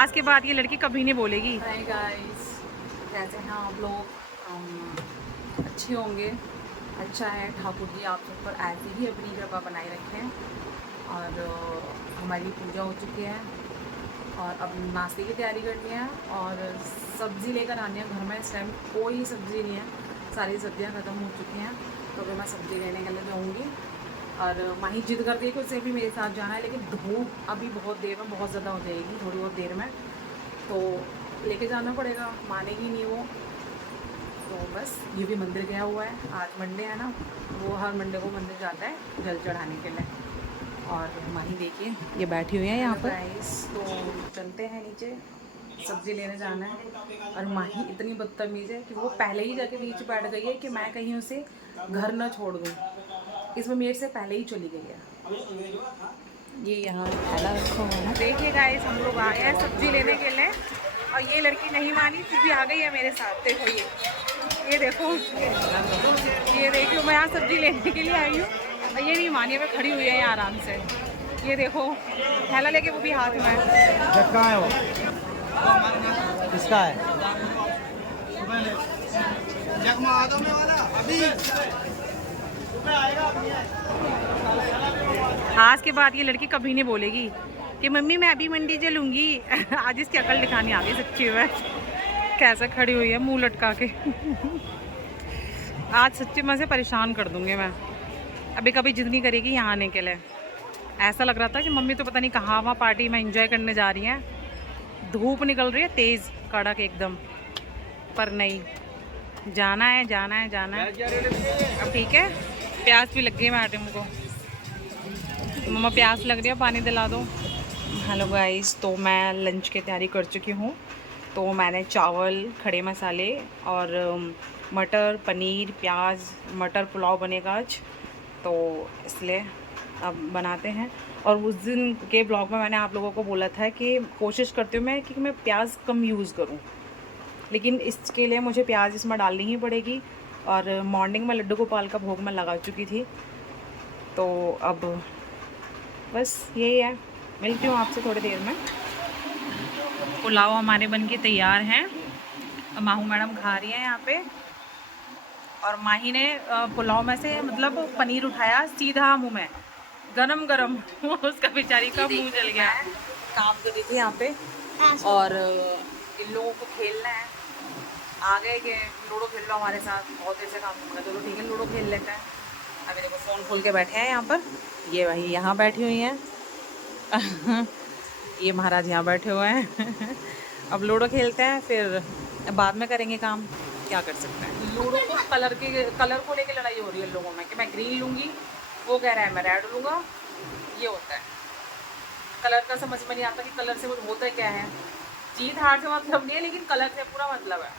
आज के बाद ये लड़की कभी नहीं बोलेगी। हाय गाइस, कैसे हैं आप लोग? अच्छे होंगे। अच्छा है, ठाकुर जी आप सब पर ऐसे ही अपनी कृपा बनाए रखें। और हमारी पूजा हो चुकी है और अब नाश्ते की तैयारी करनी है और सब्ज़ी लेकर आनी है। घर में इस टाइम कोई सब्ज़ी नहीं है, सारी सब्जियां ख़त्म हो चुकी हैं। तो अभी मैं सब्ज़ी लेने के लिए जाऊँगी और माही जिद करती है कि उसे भी मेरे साथ जाना है, लेकिन धूप अभी बहुत देर में बहुत ज़्यादा हो जाएगी, थोड़ी बहुत देर में तो लेके जाना पड़ेगा, मानेगी नहीं वो। तो बस ये भी मंदिर गया हुआ है, आज मंडे है ना, वो हर मंडे को मंदिर जाता है जल चढ़ाने के लिए। और माही देखिए ये बैठी हुई है यहाँ पर। तो चलते हैं नीचे, सब्ज़ी लेने जाना है। और माही इतनी बदतमीज़ है कि वो पहले ही जाके बीच बैठ गई है कि मैं कहीं उसे घर न छोड़ दूँ, इसमें मेरे से पहले ही चली गई है। ये यहाँ थैला रखा हुआ है। देखिए गाइस, हम लोग आ गए हैं सब्जी लेने के लिए और ये लड़की नहीं मानी, फिर भी आ गई है मेरे साथ। देखो ये देखो, ये देखियो मैं यहाँ सब्जी लेने के लिए आई हूँ और ये नहीं मानी, मैं खड़ी हुई है यहाँ आराम से। ये देखो थैला लेके, वो भी हाथ में। कहाँ है वो? किसका है? आज के बाद ये लड़की कभी नहीं बोलेगी कि मम्मी मैं अभी मंडी चलूँगी। आज इसकी अकल दिखानी आ गई सच्ची में, कैसे खड़ी हुई है मुंह लटका के। आज सच्ची में से परेशान कर दूंगी मैं। अभी कभी जिद नहीं करेगी यहाँ आने के लिए। ऐसा लग रहा था कि मम्मी तो पता नहीं कहाँ वहाँ पार्टी में एंजॉय करने जा रही हैं। धूप निकल रही है तेज़ कड़क एकदम, पर नहीं, जाना है जाना है जाना है। अब ठीक है, प्यास भी लग गई मैडम को। मम्मा प्यास लग रही है, पानी दिला दो। हेलो गाइस, तो मैं लंच की तैयारी कर चुकी हूँ। तो मैंने चावल, खड़े मसाले और मटर, पनीर, प्याज, मटर पुलाव बनेगा आज, तो इसलिए अब बनाते हैं। और उस दिन के ब्लॉग में मैंने आप लोगों को बोला था कि कोशिश करती हूँ मैं कि मैं प्याज कम यूज़ करूँ, लेकिन इसके लिए मुझे प्याज इसमें डालनी ही पड़ेगी। और मॉर्निंग में लड्डू गोपाल का भोग मैं लगा चुकी थी, तो अब बस यही है। मिलती हूँ आपसे थोड़ी देर में। पुलाव हमारे बन के तैयार हैं, माहू मैडम खा रही हैं यहाँ पे। और माही ने पुलाव में से मतलब पनीर उठाया सीधा मुंह में, गरम गरम। उसका बेचारी का मुंह जल गया। काम कर रही थी यहाँ पे और इन लोगों को खेलना है, आ गए कि लूडो खेल लो हमारे साथ, बहुत देर से काम कर, चलो ठीक है लूडो खेल लेते हैं। अभी देखो फ़ोन खोल के बैठे हैं यहाँ पर, ये वही यहाँ बैठी हुई हैं। ये महाराज यहाँ बैठे हुए हैं। अब लूडो खेलते हैं, फिर बाद में करेंगे काम, क्या कर सकते हैं। लूडो को कलर को लेके लड़ाई हो रही है लोगों में कि मैं ग्रीन लूँगी, वो कह रहा है मैं रेड लूँगा। ये होता है, कलर का समझ में नहीं आता कि कलर से कुछ होता क्या है। जीत हार से मतलब नहीं है, लेकिन कलर से पूरा मतलब है।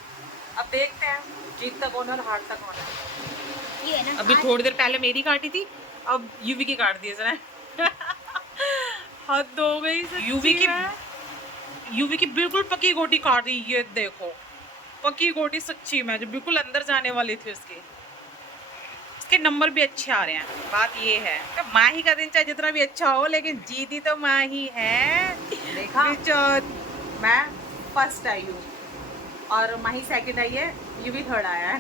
अब देखते हैं जीत तक कौन और हार तक कौन है। ये ना, अभी थोड़ी देर पहले मेरी काटी थी, अब यूवी की काट दी इसने। हद हो गई यूवी की बिल्कुल पक्की गोटी काट दी। ये देखो पक्की गोटी सच्ची में, जो बिल्कुल अंदर जाने वाली थी उसके नंबर भी अच्छे आ रहे हैं। बात ये है कि माही का दिन चाहे जितना भी अच्छा हो, लेकिन जीती तो माही है। देखा, मैं फर्स्ट आई हूँ और माही सेकंड आई है, यूवी थर्ड आया है।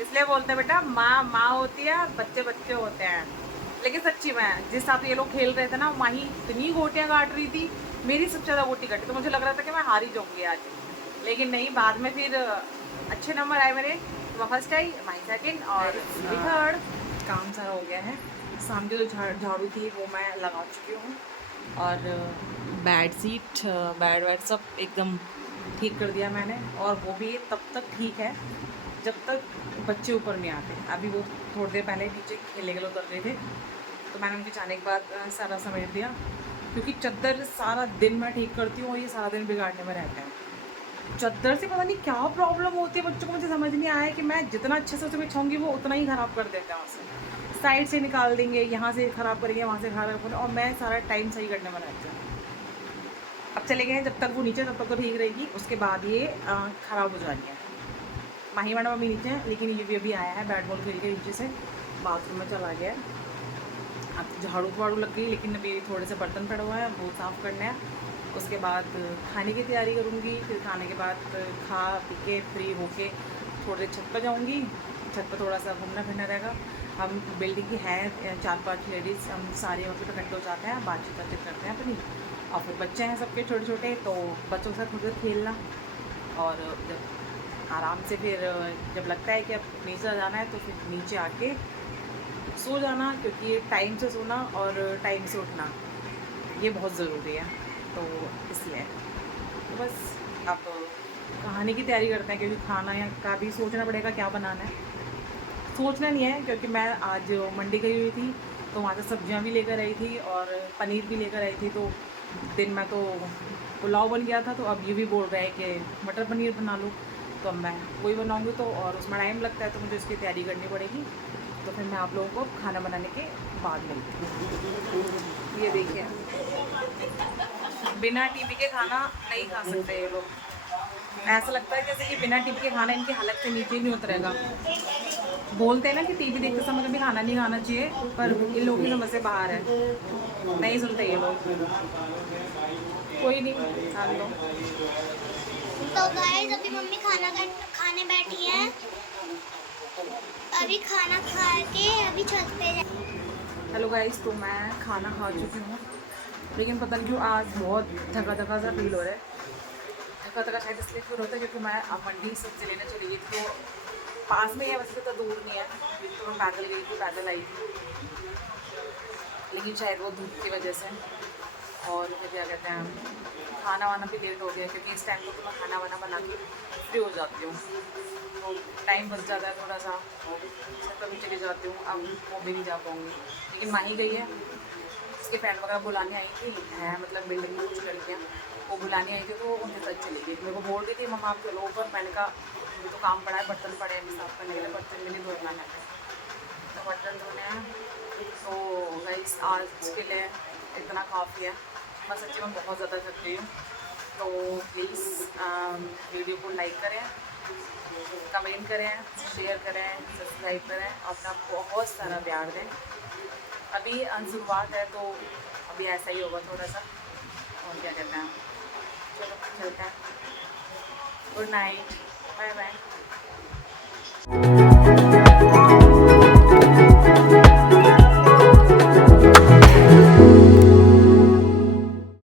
इसलिए बोलते हैं बेटा माँ माँ होती है, बच्चे बच्चे होते हैं। लेकिन सच्ची में जिस साथ ये लोग खेल रहे थे ना, माही इतनी गोटियाँ काट रही थी, मेरी सबसे ज़्यादा गोटी कटी, तो मुझे लग रहा था कि मैं हार ही जाऊँगी आज। लेकिन नहीं, बाद में फिर अच्छे नंबर आए मेरे, तो मैं फर्स्ट आई, माही सेकंड और यूवी थर्ड। काम सारा हो गया है, सामने जो झाड़ू थी वो मैं लगा चुकी हूँ और बेड सीट बेड वेड सब एकदम ठीक कर दिया मैंने। और वो भी तब तक ठीक है जब तक बच्चे ऊपर नहीं आते। अभी वो थोड़ी देर पहले नीचे खेलने के लिए उतर गए थे, तो मैंने उनके जाने के बाद सारा समेट दिया, क्योंकि चद्दर सारा दिन मैं ठीक करती हूँ और ये सारा दिन बिगाड़ने में रहते हैं। चद्दर से पता नहीं क्या प्रॉब्लम होती है बच्चों को, मुझे समझ नहीं आया कि मैं जितना अच्छे से उसे बिछाऊँगी वो उतना ही ख़राब कर देते हैं। उसे साइड से निकाल देंगे, यहाँ से ख़राब करेंगे, वहाँ से ख़राब करेंगे, और मैं सारा टाइम सही करने में रहती हूँ। अब चले गए हैं, जब तक वो नीचे तब तक तो ठीक रहेगी, उसके बाद ये ख़राब हो जानी है। माही मैडम अभी नीचे हैं, लेकिन ये भी अभी आया है बैट बॉल खेल के नीचे से, बाथरूम में चला गया। अब झाड़ू वाड़ू लग गई, लेकिन अभी थोड़े से बर्तन पड़े हुए हैं, वो साफ़ करने हैं। उसके बाद खाने की तैयारी करूँगी, फिर खाने के बाद खा पी के फ्री होके थोड़ी देर छत पर जाऊँगी। छत पर थोड़ा सा घूमना फिरना रहेगा। हम बिल्डिंग की हैं 4-5 लेडीज़, हम सारे मतलब इकट्ठे हो जाते हैं, बातचीत बातचीत करते हैं अपनी। और फिर बच्चे हैं सबके छोटे छोटे, तो बच्चों के साथ थोड़ी देर खेलना। और जब आराम से फिर जब लगता है कि अब नीचे जाना है तो फिर नीचे आके सो जाना, क्योंकि टाइम से सोना और टाइम से उठना ये बहुत ज़रूरी है। तो इसलिए तो बस अब कहानी की तैयारी करते हैं, क्योंकि खाना या का भी सोचना पड़ेगा क्या बनाना है। सोचना नहीं है, क्योंकि मैं आज मंडी गई हुई थी, तो वहाँ से सब्जियाँ भी लेकर आई थी और पनीर भी लेकर आई थी। तो दिन में तो पुलाव बन गया था, तो अब ये भी बोल रहे हैं कि मटर पनीर बना लूँ। तो अब मैं वही बनाऊँगी, तो और उसमें टाइम लगता है, तो मुझे उसकी तैयारी करनी पड़ेगी। तो फिर मैं आप लोगों को खाना बनाने के बाद मिलती हूँ। ये देखिए, बिना टीवी के खाना नहीं खा सकते ये लोग। ऐसा लगता है जैसे कि बिना टीवी के खाना इनकी हालत से नीचे नहीं उतरेगा। बोलते हैं ना कि टीवी देखते समय कभी खाना नहीं खाना चाहिए, पर इन लोगों की समझ से बाहर है, नहीं सुनते ये लोग। कोई नहीं, खा लो। तो गाइस अभी मम्मी खाने बैठी है। अभी खाना खा के अभी छत पे हेलो गाइस, तो मैं खाना खा चुकी हूँ, लेकिन पता नहीं क्यों आज बहुत थका थका सा फील हो रहा है। थका थका शायद इसलिए फील होता है क्योंकि मैं अब मंडी सब्जी लेने चली गई थी, तो पास में ही है, वैसे तो दूर नहीं है, तो मैं पैदल गई थी, पैदल आई थी। लेकिन शायद वो धूप की वजह से, और फिर क्या कहते हैं, खाना वाना भी लेट हो गया, क्योंकि इस टाइम तो मैं खाना वाना बना के फ्री हो जाती हूँ, तो टाइम बच जाता है थोड़ा सा, छत पर भी चली जाती हूँ। अब वो भी नहीं जा पाऊँगी, लेकिन माही गई है, उसके फ्रेंड वगैरह बुलाने आई थी, है मतलब बिल्डिंग में कुछ लड़कियाँ, वो बुलाने आई थी, तो वो उनके साथ चली गई। मेरे को बोल रही थी मम्मा आप चलो ऊपर, मैंने कहा मुझे तो काम पड़ा है, बर्तन पड़े हैं साफ करने के लिए, बर्तन भी नहीं धोना है, तो बर्तन धोने हैं। तो गाइस आज के लिए इतना काफ़ी है, मैं सच्ची में बहुत ज़्यादा थक गई हूँ। तो प्लीज़ वीडियो को लाइक करें, कमेंट करें, शेयर करें, सब्सक्राइब करें, अपना बहुत सारा प्यार दें। अभी शुरुआत है, तो अभी ऐसा ही होगा थोड़ा सा, और क्या कहते हैं, चलो चलते हैं। Good night, bye bye.